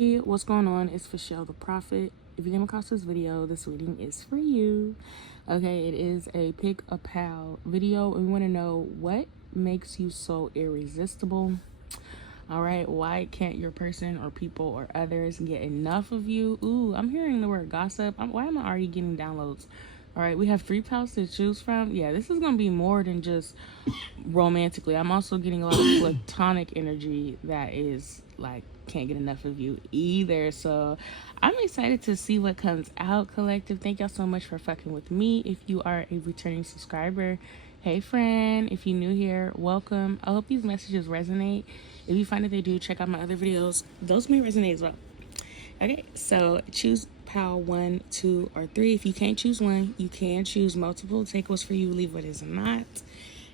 Hey, what's going on? It's Fichelle the Prophet. If you came across this video, this reading is for you. Okay, it is a pick a pal video, and we want to know what makes you so irresistible. All right, why can't your person or people or others get enough of you? Ooh, I'm hearing the word gossip. Why am I already getting downloads? All right, we have 3 pals to choose from. Yeah, this is going to be more than just romantically. I'm also getting a lot of platonic energy that is like, can't get enough of you either. So I'm excited to see what comes out, collective. Thank y'all so much for fucking with me. If you are a returning subscriber, hey friend. If you're new here, welcome. I hope these messages resonate. If you find that they do, check out my other videos. Those may resonate as well. Okay, so choose pal 1, 2, or 3. If you can't choose one, you can choose multiple. Take what's for you, leave what is not,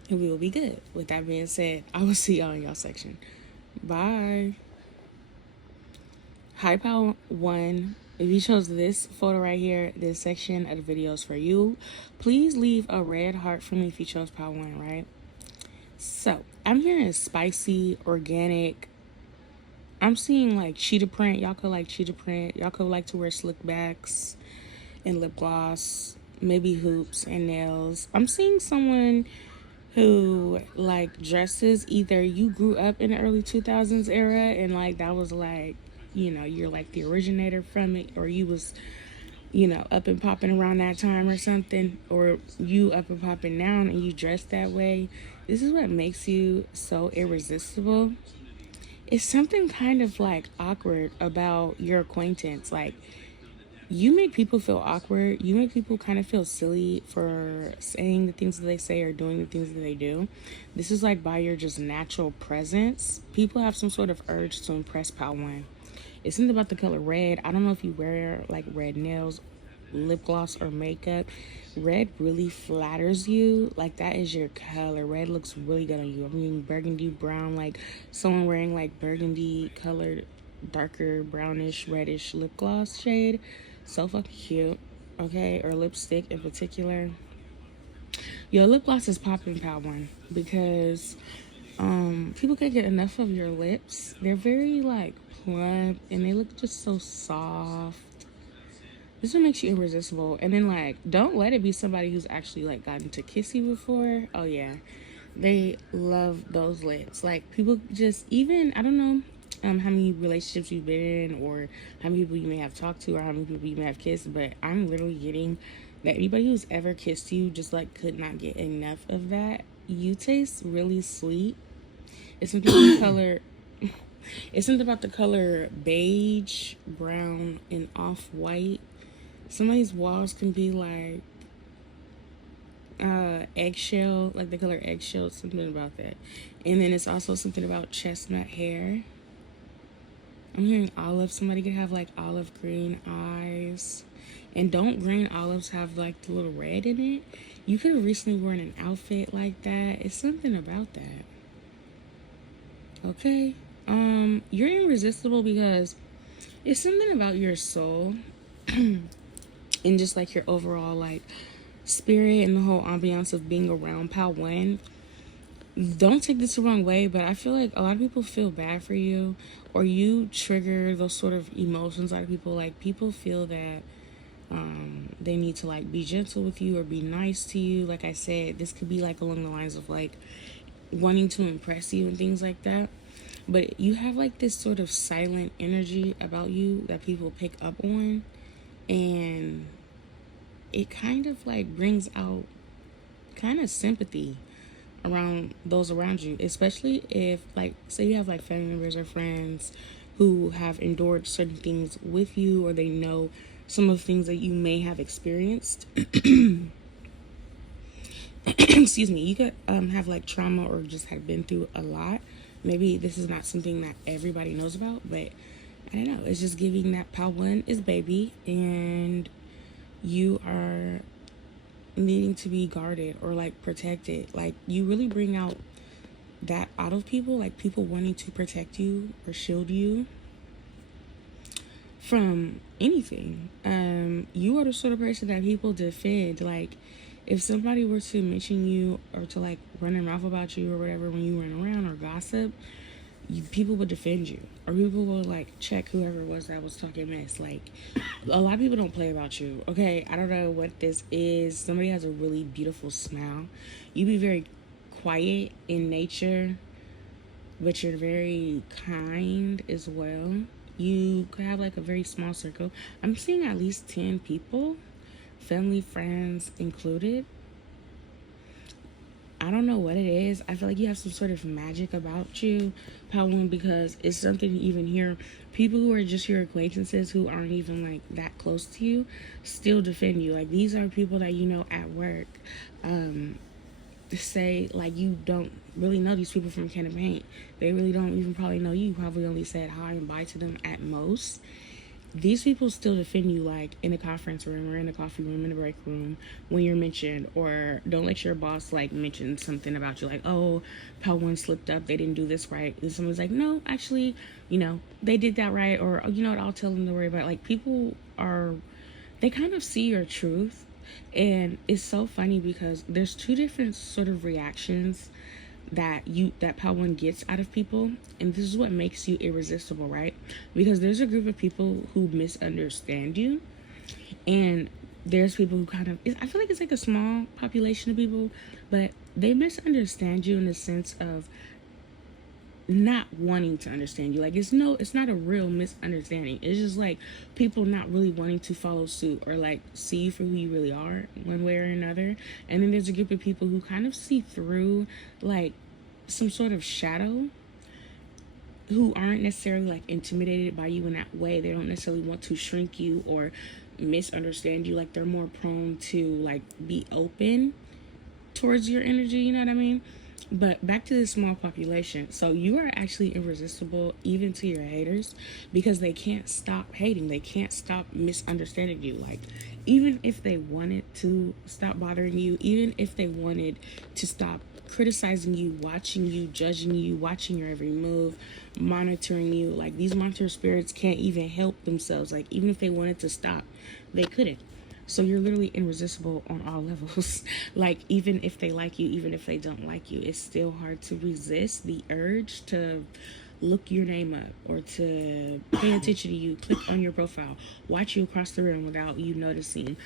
and we will be good. With that being said, I will see y'all in y'all section. Bye. Hi, pal 1. If you chose this photo right here, this section of the video is for you. Please leave a red heart for me if you chose pal 1, right? So, I'm hearing spicy, organic. I'm seeing like cheetah print. Y'all could like cheetah print. Y'all could like to wear slick backs and lip gloss, maybe hoops and nails. I'm seeing someone who like dresses, either you grew up in the early 2000s era and like that was like, you know, you're like the originator from it, or you was, you know, up and popping around that time or something, or you up and popping now and you dress that way. This is what makes you so irresistible. It's something kind of like awkward about your acquaintance. Like, you make people feel awkward. You make people kind of feel silly for saying the things that they say or doing the things that they do. This is like by your just natural presence. People have some sort of urge to impress pal 1. It's something about the color red. I don't know if you wear like red nails, lip gloss, or makeup. Red really flatters you. Like, that is your color. Red looks really good on you. I mean, burgundy brown, like someone wearing like burgundy colored, darker brownish reddish lip gloss shade. So fucking cute. Okay, or lipstick in particular. Your lip gloss is popping, pal 1, because people can't get enough of your lips. They're very like plump and they look just so soft. This one makes you irresistible. And then like, don't let it be somebody who's actually like gotten to kiss you before. Oh yeah, they love those lips. Like, people just, even, I don't know how many relationships you've been in, or how many people you may have talked to, or how many people you may have kissed, but I'm literally getting that anybody who's ever kissed you just like could not get enough of that. You taste really sweet. It's something about the color. It's something about the color beige, brown, and off-white. Somebody's walls can be like eggshell, like the color eggshell. Something about that. And then it's also something about chestnut hair. I'm hearing olive. Somebody could have like olive green eyes. And don't green olives have like the little red in it? You could have recently worn an outfit like that. It's something about that. Okay? You're irresistible because it's something about your soul and just like your overall like spirit and the whole ambiance of being around pal 1. Don't take this the wrong way, but I feel like a lot of people feel bad for you, or you trigger those sort of emotions out of people. Like, people feel that they need to like be gentle with you or be nice to you. Like I said, this could be like along the lines of like wanting to impress you and things like that. But you have like this sort of silent energy about you that people pick up on, and it kind of like brings out kind of sympathy around those around you, especially if like, say you have like family members or friends who have endured certain things with you, or they know some of the things that you may have experienced. Excuse me. You could have like trauma or just have been through a lot. Maybe this is not something that everybody knows about, but I don't know. It's just giving that pal 1 is baby, and you are needing to be guarded or like protected. Like, you really bring out that out of people, like people wanting to protect you or shield you from anything. You are the sort of person that people defend. Like, if somebody were to mention you or to like run their mouth about you or whatever when you run around, or gossip, people will defend you, or people will like check whoever it was that was talking mess. Like, a lot of people don't play about you. Okay, I don't know what this is. Somebody has a really beautiful smile. You be very quiet in nature, but you're very kind as well. You could have like a very small circle. I'm seeing at least 10 people, family, friends included. I don't know what it is. I feel like you have some sort of magic about you, Pauline, because it's something you even hear people who are just your acquaintances who aren't even like that close to you still defend you. Like, these are people that you know at work. Say like you don't really know these people from can of paint. They really don't even probably know you. Probably only said hi and bye to them at most. These people still defend you, like in a conference room or in a coffee room, in a break room, when you're mentioned. Or don't let your boss like mention something about you, like, oh, how one slipped up, they didn't do this right, and someone's like, no, actually, they did that right. Or, oh, I'll tell them to worry about it. Like, people are, they kind of see your truth. And it's so funny because there's two different sort of reactions that Part One gets out of people, and this is what makes you irresistible, right? Because there's a group of people who misunderstand you, and there's people who kind of, I feel like it's like a small population of people, but they misunderstand you in the sense of not wanting to understand you. Like, it's not a real misunderstanding. It's just like people not really wanting to follow suit or like see you for who you really are one way or another. And then there's a group of people who kind of see through like some sort of shadow, who aren't necessarily like intimidated by you in that way. They don't necessarily want to shrink you or misunderstand you. Like, they're more prone to like be open towards your energy, you know what I mean? But back to this small population. So you are actually irresistible even to your haters, because they can't stop hating. They can't stop misunderstanding you. Like, even if they wanted to stop bothering you, even if they wanted to stop criticizing you, watching you, judging you, watching your every move, monitoring you, like, these monitor spirits can't even help themselves. Like, even if they wanted to stop, they couldn't. So you're literally irresistible on all levels. Like, even if they like you, even if they don't like you, it's still hard to resist the urge to look your name up or to pay attention to you, click on your profile, watch you across the room without you noticing,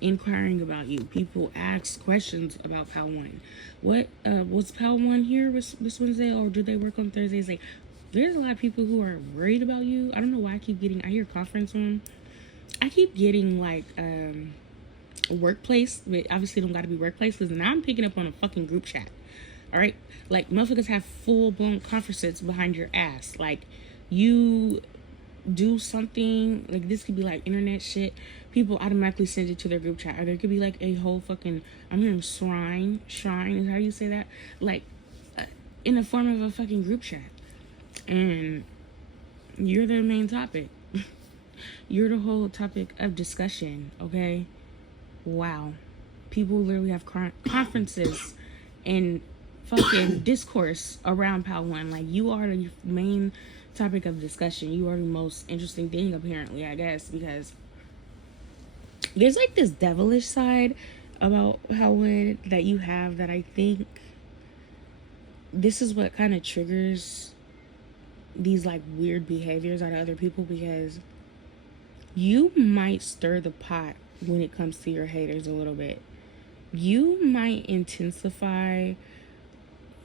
inquiring about you. People ask questions about Pal One. What was Pal One here this Wednesday, or do they work on Thursdays? Like, there's a lot of people who are worried about you. I don't know why I hear conference room. I keep getting like workplace, but obviously don't gotta be workplace, because now I'm picking up on a fucking group chat. All right, like, motherfuckers have full blown conferences behind your ass. Like, you do something, like, this could be like internet shit, people automatically send it to their group chat. Or there could be like a whole fucking, I'm hearing shrine is how you say that, like, in the form of a fucking group chat, and you're the main topic. You're the whole topic of discussion, okay? Wow. People literally have conferences and fucking discourse around Pal One. Like, you are the main topic of discussion. You are the most interesting thing, apparently, I guess, because there's like this devilish side about Pal One that you have, that I think this is what kind of triggers these like weird behaviors out of other people, because you might stir the pot when it comes to your haters a little bit. You might intensify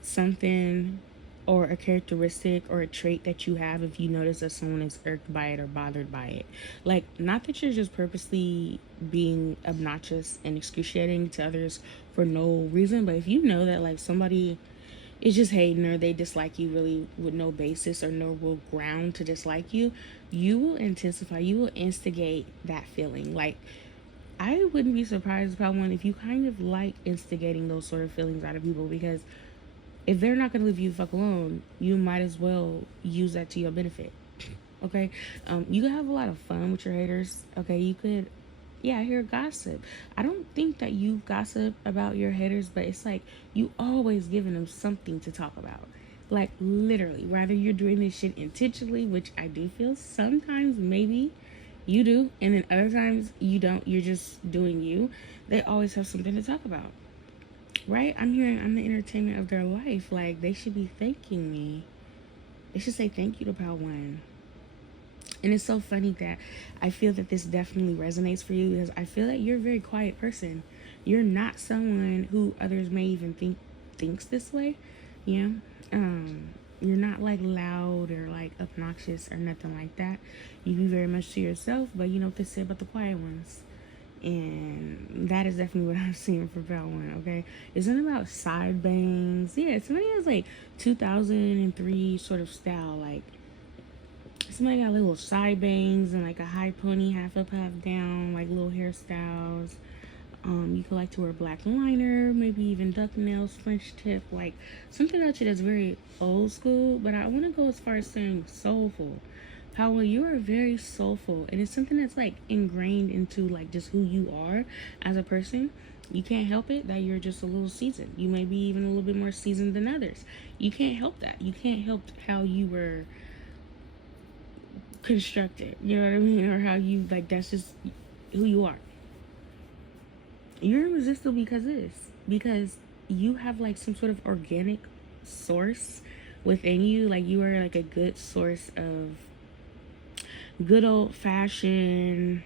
something or a characteristic or a trait that you have if you notice that someone is irked by it or bothered by it. Like, not that you're just purposely being obnoxious and excruciating to others for no reason, but if you know that like somebody is just hating, or they dislike you really with no basis or no real ground to dislike you, you will intensify, you will instigate that feeling. Like, I wouldn't be surprised about one if you kind of like instigating those sort of feelings out of people, because if they're not going to leave you the fuck alone, you might as well use that to your benefit. Okay? You can have a lot of fun with your haters. Okay? You could, yeah, hear gossip. I don't think that you gossip about your haters, but it's like you always giving them something to talk about. Like, literally, whether you're doing this shit intentionally, which I do feel sometimes maybe you do, and then other times you don't, you're just doing you, they always have something to talk about. Right? I'm hearing I'm the entertainment of their life. Like, they should be thanking me. it should say thank you to Pal 1. And it's so funny that I feel that this definitely resonates for you, because I feel that you're a very quiet person. You're not someone who others may even thinks this way. Yeah. You're not like loud or like obnoxious or nothing like that. You be very much to yourself, but you know what they say about the quiet ones. And that is definitely what I'm seeing for Pal 1, okay? It's something about side bangs. Yeah, somebody has like 2003 sort of style, like somebody got little side bangs and like a high pony, half up, half down, like little hairstyles. You could like to wear black liner, maybe even duck nails, French tip, like something about you that's very old school. But I want to go as far as saying soulful. How you are very soulful, and it's something that's like ingrained into like just who you are as a person. You can't help it that you're just a little seasoned. You may be even a little bit more seasoned than others. You can't help that. You can't help how you were constructed. You know what I mean? Or how you like. That's just who you are. You're irresistible because you have like some sort of organic source within you. Like you are like a good source of good old fashioned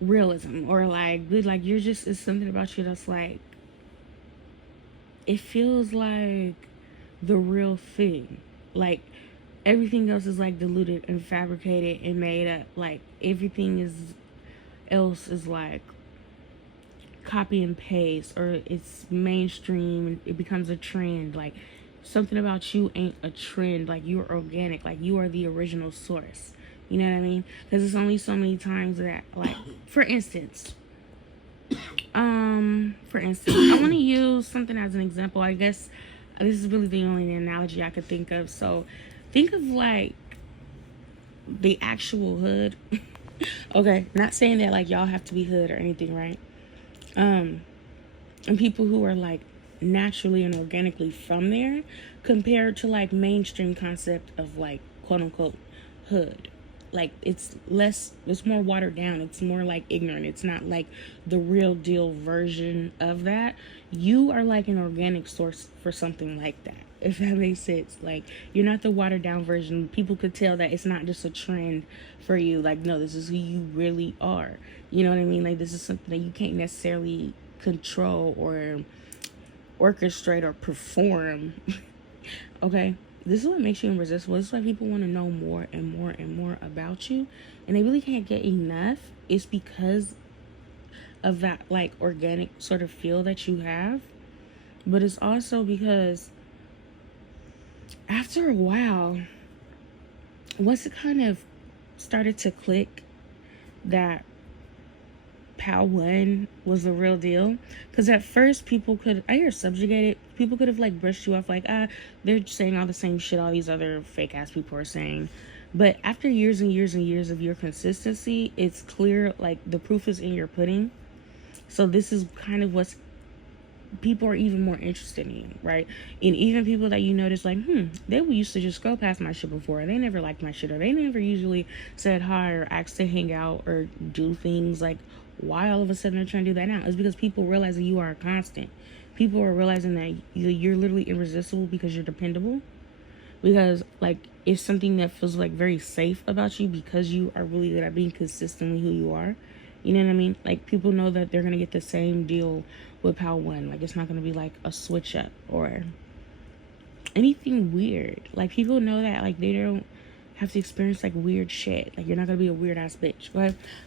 realism, or like good, like you're just, it's something about you that's like, it feels like the real thing. Like everything else is like diluted and fabricated and made up. Like everything else is like copy and paste, or it's mainstream and it becomes a trend. Like something about you ain't a trend. Like you're organic. Like you are the original source. You know what I mean? Because it's only so many times that, like, for instance, I want to use something as an example. I guess this is really the only analogy I could think of. So think of like the actual hood. Okay, not saying that like y'all have to be hood or anything, right? And people who are like naturally and organically from there, compared to like mainstream concept of like quote unquote hood. Like it's more watered down. It's more like ignorant. It's not like the real deal version of that. You are like an organic source for something like that, if that makes sense. Like you're not the watered down version. People could tell that it's not just a trend for you. Like, no, this is who you really are. You know what I mean? Like this is something that you can't necessarily control or orchestrate or perform. Okay, this is what makes you irresistible. This is why people want to know more and more and more about you, and they really can't get enough. It's because of that like organic sort of feel that you have, but it's also because after a while, once it kind of started to click that Pal 1 was the real deal, because at first people could, I hear subjugated, people could have like brushed you off like, they're saying all the same shit all these other fake ass people are saying. But after years and years and years of your consistency, it's clear, like the proof is in your pudding. So this is kind of what's, people are even more interested in you, right? And even people that you notice like, they used to just scroll past my shit before, they never liked my shit, or they never usually said hi or asked to hang out or do things, like why all of a sudden they're trying to do that now? It's because people realize that you are a constant. People are realizing that you're literally irresistible because you're dependable. Because like it's something that feels like very safe about you, because you are really good at being consistently who you are. You know what I mean? Like people know that they're gonna get the same deal with Pal 1. Like it's not gonna be like a switch up or anything weird. Like people know that like they don't have to experience like weird shit. Like you're not gonna be a weird ass bitch.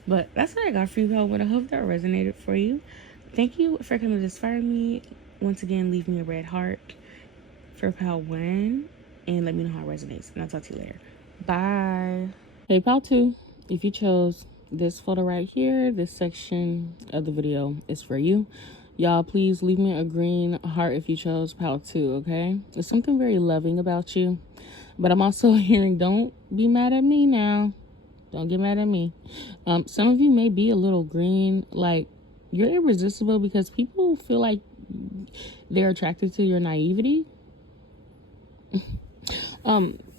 But that's what I got for you, Pal 1. I hope that resonated for you. Thank you for coming to inspire me. Once again, leave me a red heart for Pal 1 and let me know how it resonates. And I'll talk to you later. Bye. Hey, Pal 2, if you chose this photo right here, this section of the video is for you. Y'all, please leave me a green heart if you chose Pal 2, okay? There's something very loving about you. But I'm also hearing, don't be mad at me now. Don't get mad at me. Some of you may be a little green. Like, you're irresistible because people feel like they're attracted to your naivety.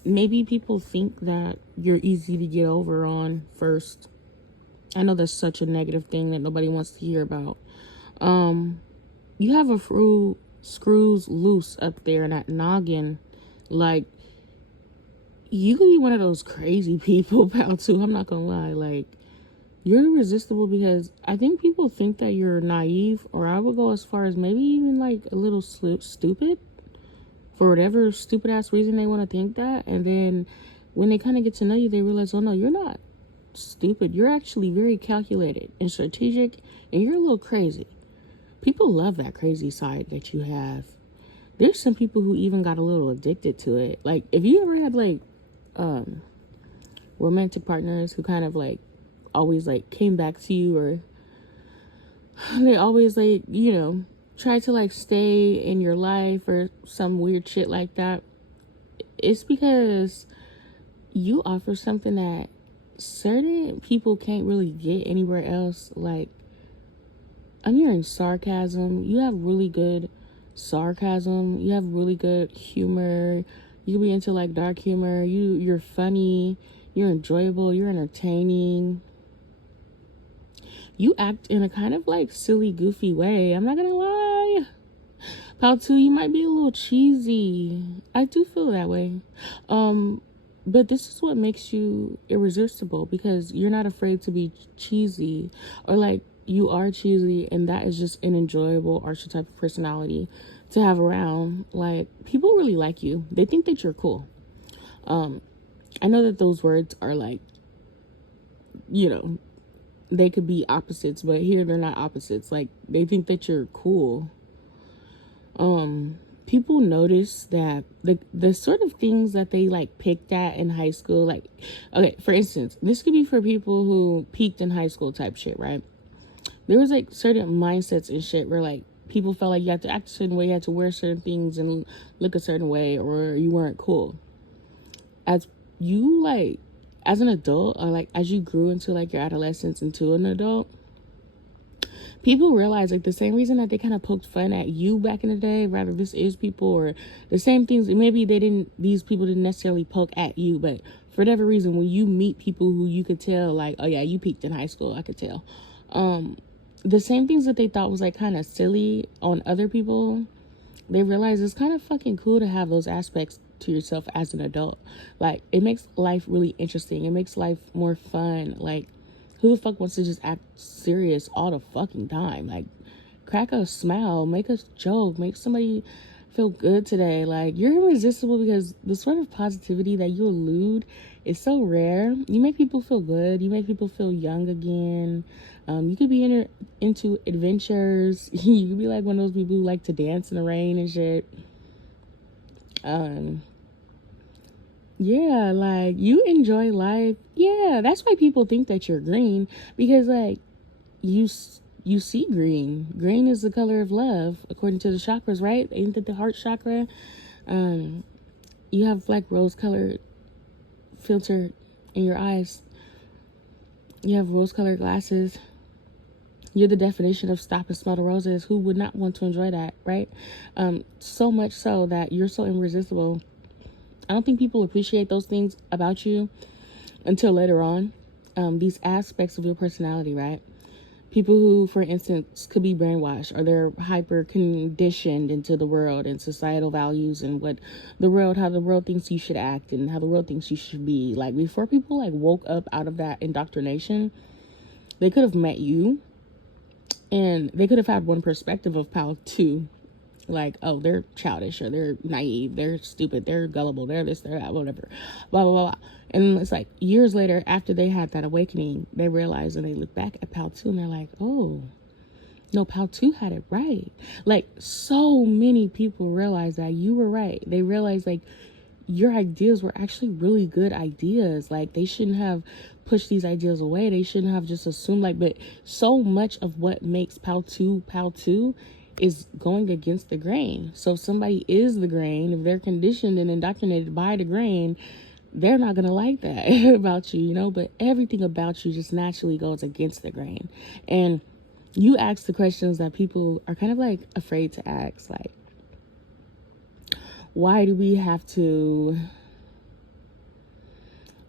Maybe people think that you're easy to get over on first. I know that's such a negative thing that nobody wants to hear about. You have a few screws loose up there in that noggin. Like, you could be one of those crazy people, pal, too. I'm not gonna lie. Like, you're irresistible because I think people think that you're naive, or I would go as far as maybe even like a little stupid for whatever stupid ass reason they want to think that. And then when they kind of get to know you, they realize, oh no, you're not stupid. You're actually very calculated and strategic, and you're a little crazy. People love that crazy side that you have. There's some people who even got a little addicted to it. Like, if you ever had like romantic partners who kind of like always like came back to you, or they always like, you know, try to like stay in your life or some weird shit like that, it's because you offer something that certain people can't really get anywhere else. Like, I'm hearing sarcasm. You have really good sarcasm. You have really good humor. You can be into like dark humor. You're funny. You're enjoyable. You're entertaining. You act in a kind of like silly, goofy way. I'm not gonna lie. Pal 2, you might be a little cheesy. I do feel that way. But this is what makes you irresistible, because you're not afraid to be cheesy, or like you are cheesy, and that is just an enjoyable archetype of personality to have around. Like, people really like you. They think that you're cool. I know that those words are like, you know, they could be opposites, but here they're not opposites. Like, they think that you're cool. People notice that the sort of things that they like picked at in high school, like, okay, for instance, this could be for people who peaked in high school type shit, right? There was like certain mindsets and shit where like people felt like you had to act a certain way, you had to wear certain things and look a certain way, or you weren't cool. As you like, as an adult, or like as you grew into like your adolescence into an adult, people realize like the same reason that they kind of poked fun at you back in the day, rather this is people, or the same things, maybe these people didn't necessarily poke at you, but for whatever reason, when you meet people who you could tell like, oh yeah, you peaked in high school, I could tell, the same things that they thought was like kind of silly on other people, they realize it's kind of fucking cool to have those aspects to yourself as an adult. Like, it makes life really interesting. It makes life more fun. Like, who the fuck wants to just act serious all the fucking time? Like, crack a smile, make a joke, make somebody feel good today. Like, you're irresistible because the sort of positivity that you elude is so rare. You make people feel good. You make people feel young again. You could be into adventures. You could be like one of those people who like to dance in the rain and shit. Yeah, like, you enjoy life. Yeah, that's why people think that you're green, because like you see green. Green is the color of love according to the chakras, right? Ain't that the heart chakra? You have like rose colored filter in your eyes. You have rose colored glasses. You're the definition of stop and smell the roses. Who would not want to enjoy that, right? So much so that you're so irresistible. I don't think people appreciate those things about you until later on. These aspects of your personality, right? People who, for instance, could be brainwashed, or they're hyper conditioned into the world and societal values and how the world thinks you should act and how the world thinks you should be. Like, before people like woke up out of that indoctrination, they could have met you, and they could have had one perspective of Pal 2. Like, oh, they're childish, or they're naive, they're stupid, they're gullible, they're this, they're that, whatever, blah, blah, blah, blah. And it's like years later, after they had that awakening, they realize, and they look back at Pal 2 and they're like, oh, no, Pal 2 had it right. Like, so many people realize that you were right. They realize like your ideas were actually really good ideas. Like, they shouldn't have pushed these ideas away. They shouldn't have just assumed, like, but so much of what makes Pal 2 is going against the grain. So if somebody is the grain, if they're conditioned and indoctrinated by the grain, they're not gonna like that about you, you know. But everything about you just naturally goes against the grain. And you ask the questions that people are kind of like afraid to ask, like, why do we have to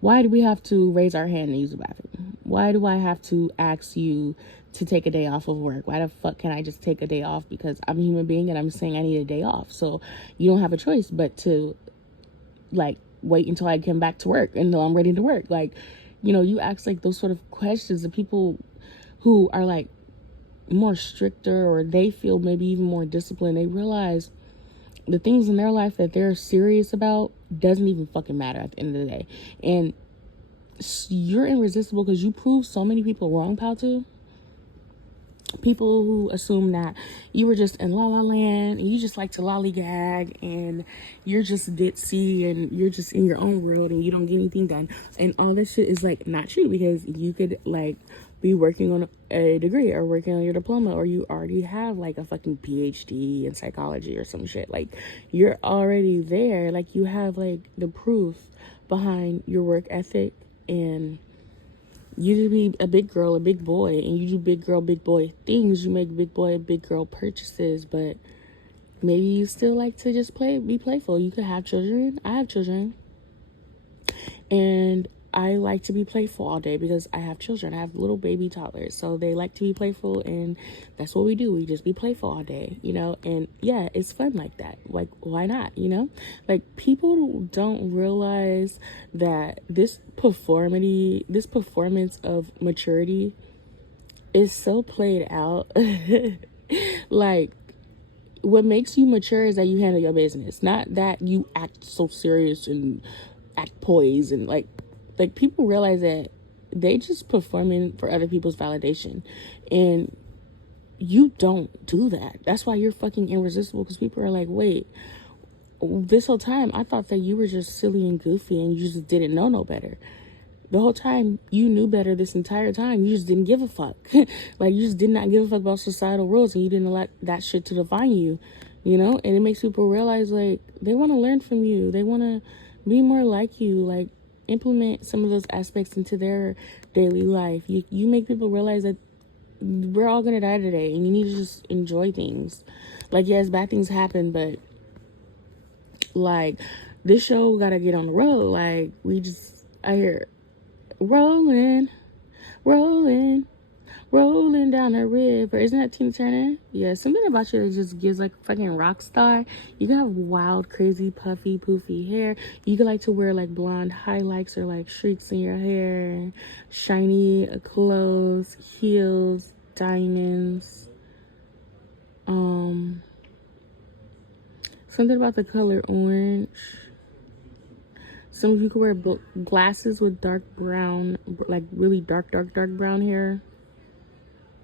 raise our hand and use the bathroom? Why do I have to ask you to take a day off of work? Why the fuck can I just take a day off? Because I'm a human being and I'm saying I need a day off. So you don't have a choice but to like, wait until I come back to work, until I'm ready to work. Like, you know, you ask like those sort of questions, and people who are like more stricter, or they feel maybe even more disciplined, they realize the things in their life that they're serious about doesn't even fucking matter at the end of the day. And you're irresistible because you prove so many people wrong, Pal. People who assume that you were just in la la land and you just like to lollygag and you're just ditzy and you're just in your own world and you don't get anything done, and all this shit is like not true, because you could like be working on a degree or working on your diploma, or you already have like a fucking PhD in psychology or some shit. Like, you're already there. Like, you have like the proof behind your work ethic, and you to be a big girl, a big boy, and you do big girl, big boy things. You make big boy, big girl purchases, but maybe you still like to just be playful. You could have children. I have children. And I like to be playful all day because I have children. I have little baby toddlers. So they like to be playful, and that's what we do. We just be playful all day, you know? And yeah, it's fun like that. Like, why not, you know? Like, people don't realize that this performance of maturity is so played out. Like, what makes you mature is that you handle your business, not that you act so serious and act poised, and like people realize that they just performing for other people's validation, and you don't do that. That's why you're fucking irresistible, because people are like, wait, this whole time I thought that you were just silly and goofy and you just didn't know no better. The whole time you knew better. This entire time you just didn't give a fuck. Like, you just did not give a fuck about societal rules, and you didn't let that shit to define you, you know? And it makes people realize, like, they want to learn from you, they want to be more like you, like implement some of those aspects into their daily life. You make people realize that we're all gonna die today, and you need to just enjoy things. Like, yes, bad things happen, but like, this show gotta get on the road. Like, I hear rolling down the river. Isn't that Tina Turner? Yeah, something about you that just gives like fucking rock star. You can have wild, crazy, puffy, poofy hair. You could like to wear like blonde highlights or like streaks in your hair, shiny clothes, heels, diamonds. Something about the color orange. Some of you could wear glasses with dark brown, like really dark brown hair.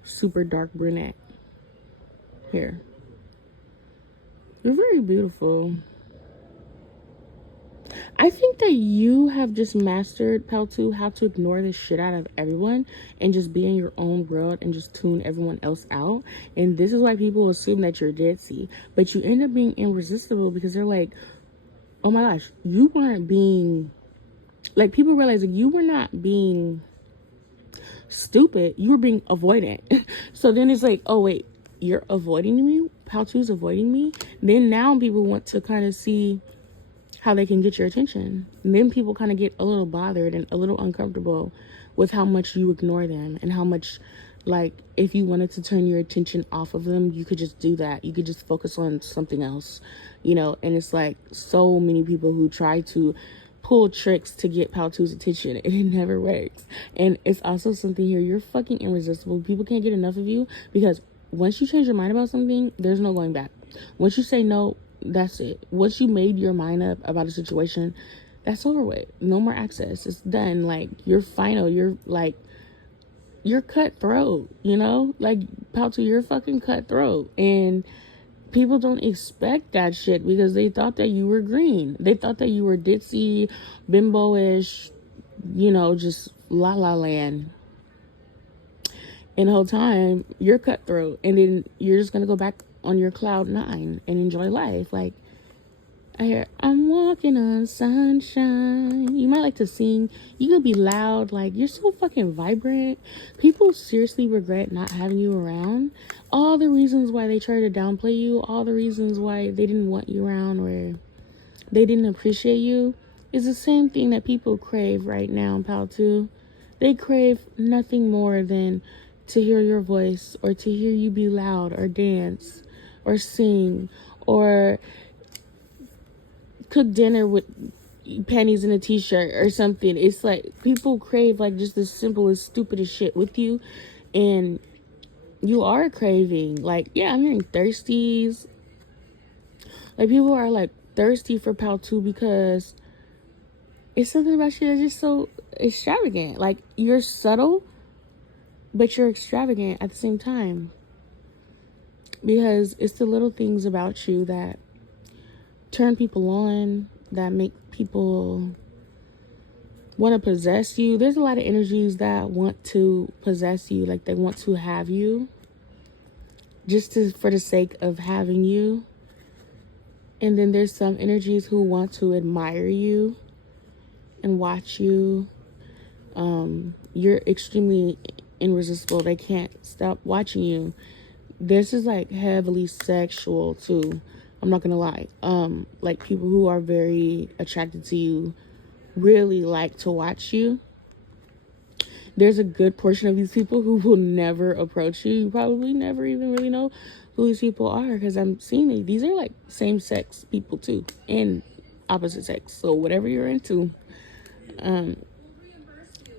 Super dark brunette hair. You're very beautiful. I think that you have just mastered, Pal2, how to ignore the shit out of everyone and just be in your own world and just tune everyone else out. And this is why people assume that you're ditzy, but you end up being irresistible, because they're like, oh my gosh, you weren't being, like, people realize that you were not being stupid, you were being avoidant. So then it's like, oh wait, you're avoiding me? Pal2's avoiding me? Then now people want to kind of see how they can get your attention. And then people kind of get a little bothered and a little uncomfortable with how much you ignore them, and how much, like, if you wanted to turn your attention off of them, you could just do that. You could just focus on something else, you know? And it's like, so many people who try to pull tricks to get Pal2's attention, and it never works. And it's also something here, you're fucking irresistible. People can't get enough of you, because once you change your mind about something, there's no going back. Once you say no, that's it. Once you made your mind up about a situation, that's over with. No more access. It's done. Like, you're final. You're like, you're cutthroat, you know? Like, Pal2, you're fucking cutthroat. And people don't expect that shit, because they thought that you were green. They thought that you were ditzy, bimbo-ish, you know, just la la land. And the whole time, you're cutthroat. And then you're just gonna go back on your cloud 9 and enjoy life. Like, I hear, I'm walking on sunshine. You might like to sing. You could be loud. Like, you're so fucking vibrant. People seriously regret not having you around. All the reasons why they try to downplay you, all the reasons why they didn't want you around, or they didn't appreciate you, is the same thing that people crave right now, Pal2. They crave nothing more than to hear your voice, or to hear you be loud, or dance, or sing, or cook dinner with panties and a t-shirt or something. It's like people crave like just the simplest, stupidest shit with you, and you are craving. Like, yeah, I'm hearing thirsties. Like, people are like thirsty for Pal 2 because it's something about you that's just so extravagant. Like, you're subtle, but you're extravagant at the same time. Because it's the little things about you that turn people on, that make people want to possess you. There's a lot of energies that want to possess you, like they want to have you for the sake of having you. And then there's some energies who want to admire you and watch you. You're extremely irresistible. They can't stop watching you. This is like heavily sexual too. I'm not gonna lie. Like people who are very attracted to you really like to watch you. There's a good portion of these people who will never approach you. You probably never even really know who these people are, because I'm seeing these are like same sex people too, and opposite sex. So whatever you're into.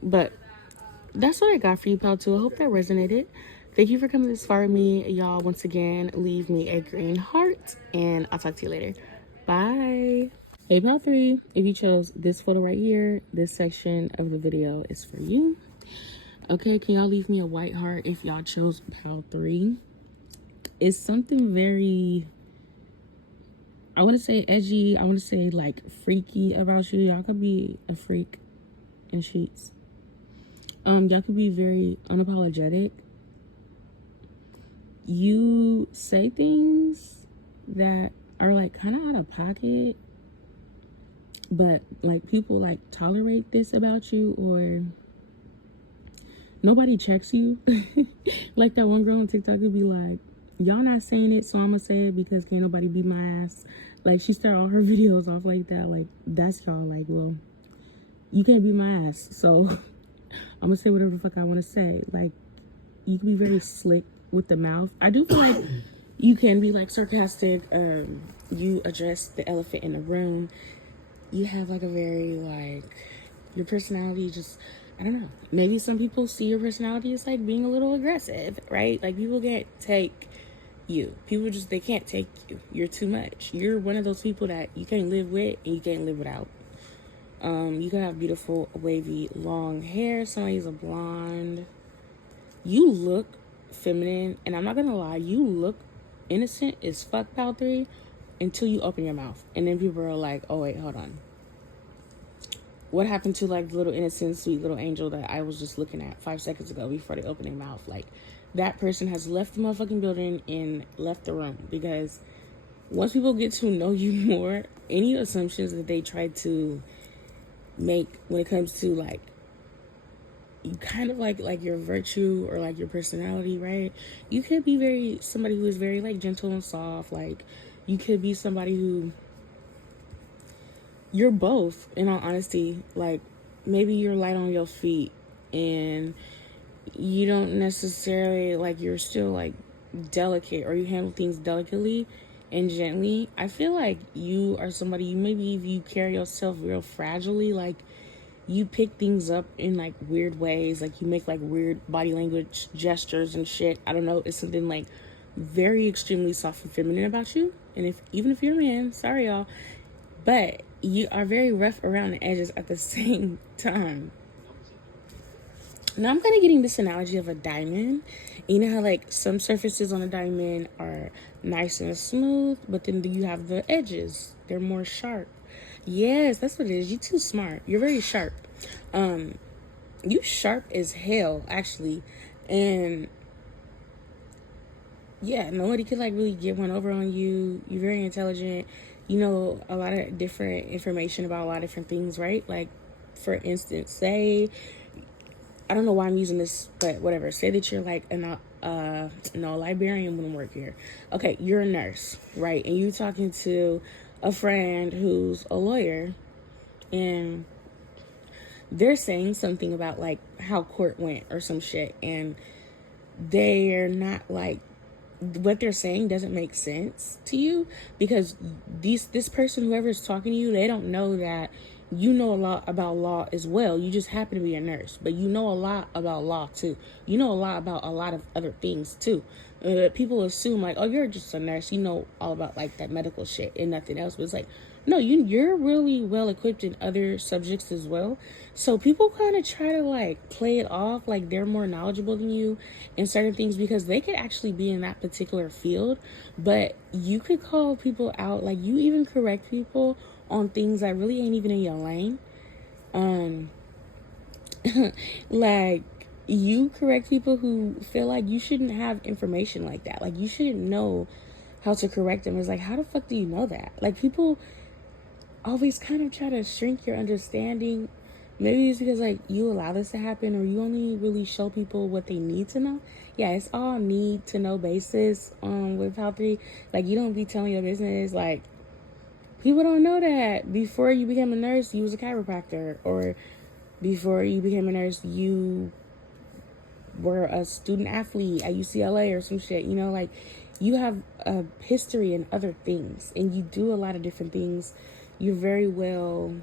But that's what I got for you, Pal 2. I hope that resonated. Thank you for coming this far with me, y'all. Once again, leave me a green heart, and I'll talk to you later. Bye. Hey, Pal 3. If you chose this photo right here, this section of the video is for you. Okay, can y'all leave me a white heart if y'all chose Pal 3? It's something very, I want to say edgy. I want to say like freaky about you. Y'all could be a freak in sheets. Y'all could be very unapologetic. You say things that are like kind of out of pocket, but like people like tolerate this about you, or nobody checks you. Like that one girl on TikTok would be like, y'all not saying it, so I'm gonna say it because can't nobody beat my ass. Like, she started all her videos off like that. Like, that's y'all. Like, well, you can't beat my ass, so I'm gonna say whatever the fuck I want to say. Like, you can be very slick with the mouth. I do feel like you can be like sarcastic. You address the elephant in the room. You have like a very like, your personality just, I don't know. Maybe some people see your personality as like being a little aggressive, right? Like, people can't take you. People just, they can't take you. You're too much. You're one of those people that you can't live with and you can't live without. You can have beautiful, wavy, long hair. Somebody's a blonde. You look feminine, and I'm not gonna lie, you look innocent as fuck, Pal 3, until you open your mouth. And then people are like, oh wait, hold on. What happened to like the little innocent, sweet little angel that I was just looking at 5 seconds ago before they opened their mouth? Like, that person has left the motherfucking building and left the room, because once people get to know you more, any assumptions that they try to make when it comes to like, you kind of like your virtue or like your personality, right? You could be somebody who is very like gentle and soft. Like, you could be somebody who, you're both, in all honesty. Like, maybe you're light on your feet and you don't necessarily like, you're still like delicate, or you handle things delicately and gently. I feel like you are somebody, maybe if you carry yourself real fragilely, like you pick things up in like weird ways, like you make like weird body language gestures and shit. I don't know, it's something like very extremely soft and feminine about you. And even if you're a man, sorry y'all, but you are very rough around the edges at the same time. Now I'm kind of getting this analogy of a diamond. You know how like some surfaces on a diamond are nice and smooth, but then you have the edges, they're more sharp. Yes, that's what it is. You too smart. You're very sharp. You sharp as hell, actually. And yeah, nobody could like really get one over on you. You're very intelligent. You know a lot of different information about a lot of different things, right? Like, for instance, say, I don't know why I'm using this, but whatever. Say that you're like no, librarian wouldn't work here. Okay, you're a nurse, right? And you're talking to a friend who's a lawyer, and they're saying something about like how court went or some shit, and they're not like, what they're saying doesn't make sense to you, because this person, whoever's talking to you, they don't know that you know a lot about law as well. You just happen to be a nurse, but you know a lot about law too. You know a lot about a lot of other things too. People assume like, oh, you're just a nurse. You know all about like that medical shit and nothing else. But it's like, no, you're really well equipped in other subjects as well. So people kind of try to like play it off like they're more knowledgeable than you in certain things because they could actually be in that particular field. But you could call people out, like you even correct people on things that really ain't even in your lane. Like you correct people who feel like you shouldn't have information like that. Like you shouldn't know how to correct them. It's like, how the fuck do you know that? Like people always kind of try to shrink your understanding. Maybe it's because like you allow this to happen or you only really show people what they need to know. Yeah, it's all need to know basis with healthy. Like you don't be telling your business. Like people don't know that before you became a nurse you was a chiropractor, or before you became a nurse you were a student athlete at UCLA or some shit. You know, like you have a history in other things and you do a lot of different things. You're very well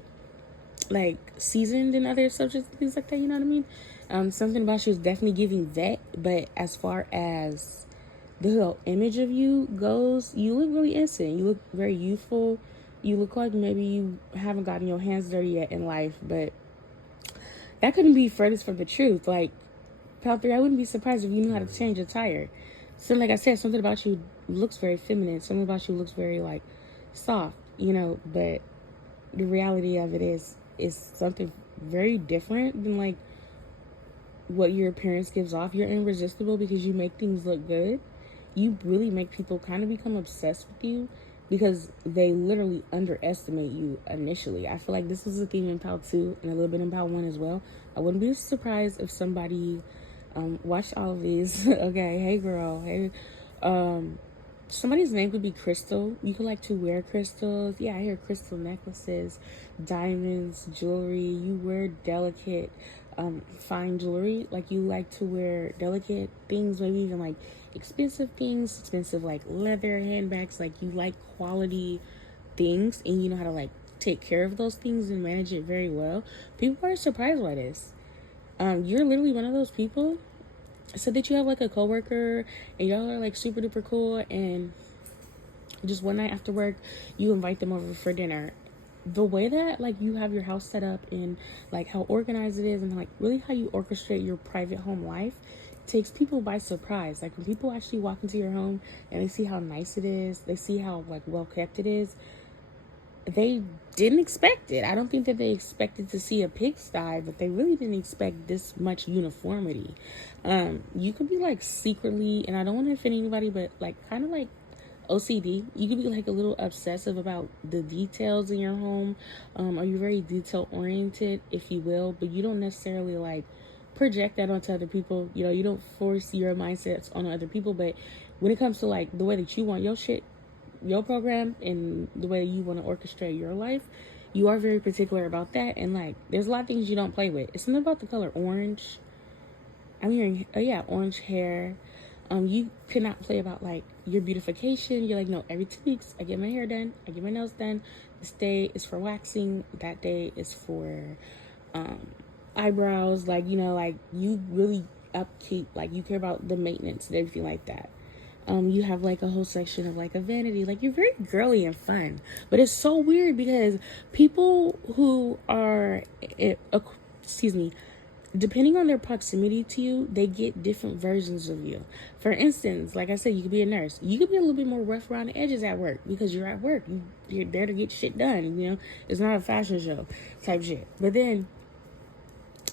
like seasoned in other subjects and things like that, you know what I mean? Something about you is definitely giving that, but as far as the whole image of you goes, you look really innocent. You look very youthful. You look like maybe you haven't gotten your hands dirty yet in life, but that couldn't be furthest from the truth. Like, Pal 3, I wouldn't be surprised if you knew how to change a tire. So, like I said, something about you looks very feminine. Something about you looks very, like, soft, you know, but the reality of it is something very different than, like, what your appearance gives off. You're irresistible because you make things look good. You really make people kind of become obsessed with you because they literally underestimate you initially. I feel like this was a theme in Pal 2 and a little bit in Pal 1 as well. I wouldn't be surprised if somebody watched all of these. Okay, hey girl, hey. Somebody's name could be Crystal. You could like to wear crystals. Yeah, I hear crystal necklaces, diamonds, jewelry. You wear delicate, fine jewelry. Like you like to wear delicate things, maybe even like expensive things, expensive like leather handbags. Like you like quality things and you know how to like take care of those things and manage it very well. People are surprised by this. You're literally one of those people. So that you have like a coworker and y'all are like super duper cool, and just one night after work you invite them over for dinner. The way that like you have your house set up and like how organized it is and like really how you orchestrate your private home life takes people by surprise. Like when people actually walk into your home and they see how nice it is, they see how like well kept it is, they didn't expect it. I don't think that they expected to see a pigsty, but they really didn't expect this much uniformity. You could be like secretly, and I don't want to offend anybody, but like kind of like OCD. You could be like a little obsessive about the details in your home. Are you very detail oriented, if you will, but you don't necessarily like project that onto other people. You know, you don't force your mindsets on other people, but when it comes to like the way that you want your shit, your program and the way you want to orchestrate your life, you are very particular about that. And like there's a lot of things you don't play with. It's not about the color orange. I'm hearing orange hair. You cannot play about like your beautification. You're like, no, every 2 weeks I get my hair done, I get my nails done. This day is for waxing, that day is for eyebrows. Like, you know, like you really upkeep, like you care about the maintenance and everything like that. You have like a whole section of like a vanity. Like you're very girly and fun, but it's so weird because people who are, depending on their proximity to you, they get different versions of you. For instance, like I said, you could be a nurse. You could be a little bit more rough around the edges at work because you're at work. You're there to get shit done. You know, it's not a fashion show type shit. But then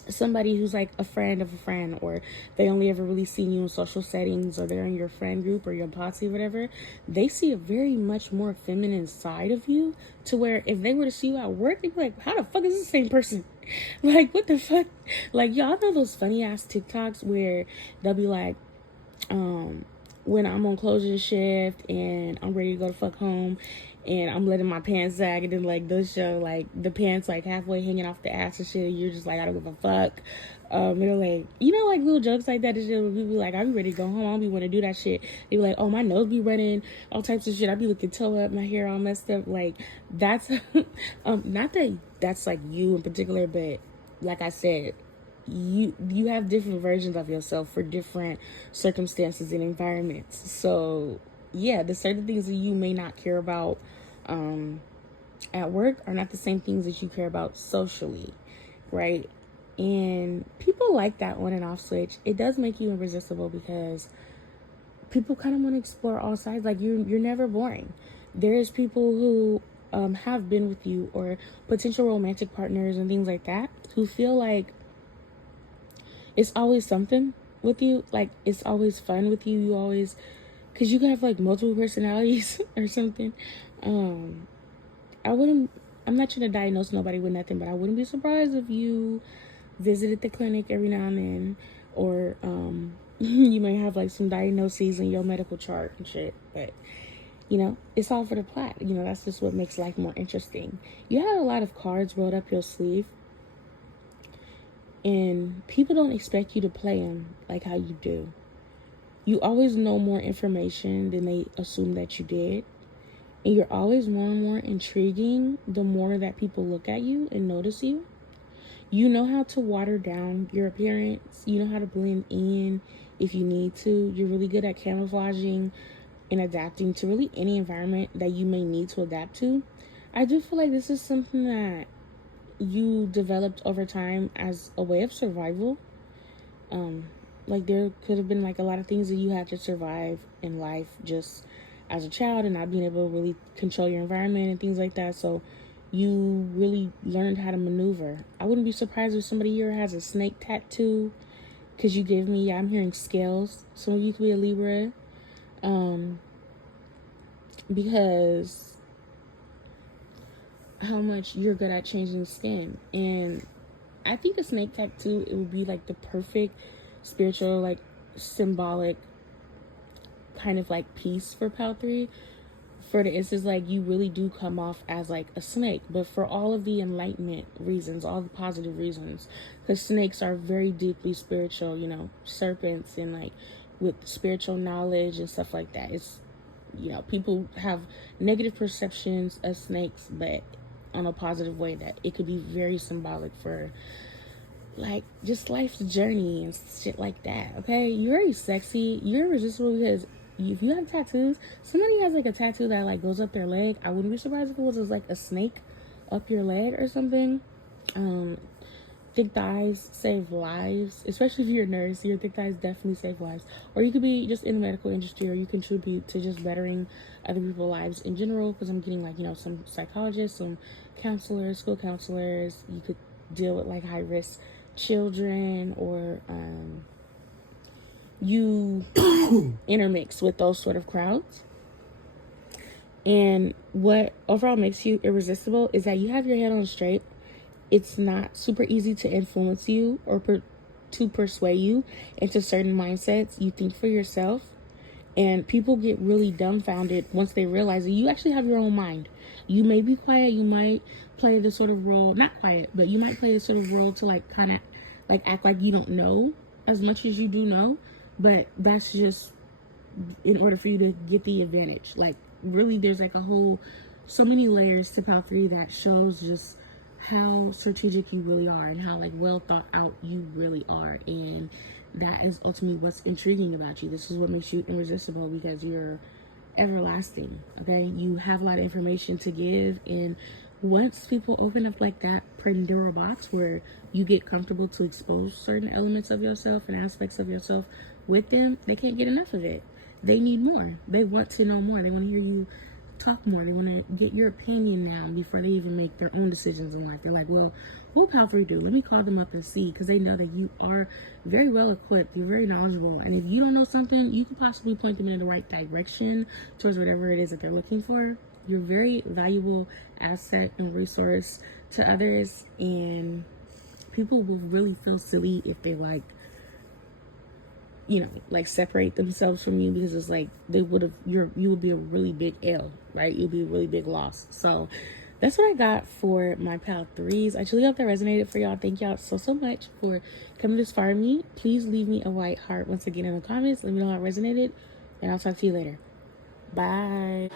somebody who's like a friend of a friend, or they only ever really seen you in social settings, or they're in your friend group or your posse or whatever, they see a very much more feminine side of you, to where if they were to see you at work, they'd be like, how the fuck is this the same person? Like, what the fuck? Like, y'all know those funny ass TikToks where they'll be like, when I'm on closing shift and I'm ready to go to fuck home and I'm letting my pants sag and then like those show like the pants like halfway hanging off the ass and shit and you're just like I don't give a fuck. They're like, you know, like little jokes like that and shit where people be like, I be ready to go home, I don't be want to do that shit. They be like, oh, my nose be running, all types of shit. I be looking toe up, my hair all messed up. Like that's not that that's like you in particular, but like I said, you have different versions of yourself for different circumstances and environments. So yeah, the certain things that you may not care about at work are not the same things that you care about socially, right? And people like that on and off switch. It does make you irresistible because people kind of want to explore all sides. Like you're never boring. There's people who have been with you or potential romantic partners and things like that who feel like it's always something with you. Like it's always fun with you. You always, because you can have like multiple personalities or something. I'm not trying to diagnose nobody with nothing, but I wouldn't be surprised if you visited the clinic every now and then, or you may have like some diagnoses in your medical chart and shit. But you know, it's all for the plot. You know, that's just what makes life more interesting. You have a lot of cards rolled up your sleeve, and people don't expect you to play them like how you do. You always know more information than they assume that you did. And you're always more and more intriguing the more that people look at you and notice you. You know how to water down your appearance. You know how to blend in if you need to. You're really good at camouflaging and adapting to really any environment that you may need to adapt to. I do feel like this is something that you developed over time as a way of survival. Like there could have been like a lot of things that you had to survive in life just as a child and not being able to really control your environment and things like that. So you really learned how to maneuver. I wouldn't be surprised if somebody here has a snake tattoo, because you gave me, I'm hearing scales. Some of you could be a Libra. Because how much you're good at changing skin. And I think a snake tattoo, it would be like the perfect spiritual, like symbolic kind of like piece for Pal 3. For the instance, like you really do come off as like a snake, but for all of the enlightenment reasons, all the positive reasons, because snakes are very deeply spiritual, you know, serpents and like with spiritual knowledge and stuff like that. It's, you know, people have negative perceptions of snakes, but on a positive way, that it could be very symbolic for like just life's journey and shit like that. Okay, you're very sexy, you're irresistible because if you have tattoos, somebody has like a tattoo that like goes up their leg, I wouldn't be surprised if it was just like a snake up your leg or something. Thick thighs save lives, especially if you're a nurse. Your thick thighs definitely save lives. Or you could be just in the medical industry, or you contribute to just bettering other people's lives in general, because I'm getting like, you know, some psychologists, some counselors, school counselors. You could deal with like high risk children, or you intermix with those sort of crowds. And what overall makes you irresistible is that you have your head on straight. It's not super easy to influence you or to persuade you into certain mindsets. You think for yourself, and people get really dumbfounded once they realize that you actually have your own mind. You may be quiet, you might play this sort of role, not quiet, but you might play this sort of role to like kind of like act like you don't know as much as you do know. But that's just in order for you to get the advantage. Like really, there's like a whole, so many layers to Pal 3 that shows just how strategic you really are and how like well thought out you really are. And that is ultimately what's intriguing about you. This is what makes you irresistible, because you're everlasting. Okay, you have a lot of information to give, and once people open up like that Pandora box where you get comfortable to expose certain elements of yourself and aspects of yourself with them, they can't get enough of it. They need more. They want to know more. They want to hear you talk more. They want to get your opinion now before they even make their own decisions in life. They're like, well, what will Pal 3 do? Let me call them up and see, because they know that you are very well equipped. You're very knowledgeable. And if you don't know something, you can possibly point them in the right direction towards whatever it is that they're looking for. You're a very valuable asset and resource to others, and people will really feel silly if they like, you know, like separate themselves from you, because it's like you would be a really big L, right? You'll be a really big loss. So that's what I got for my pal threes. I truly hope that resonated for y'all. Thank y'all so much for coming this far with me. Please leave me a white heart once again in the comments. Let me know how it resonated, and I'll talk to you later. Bye.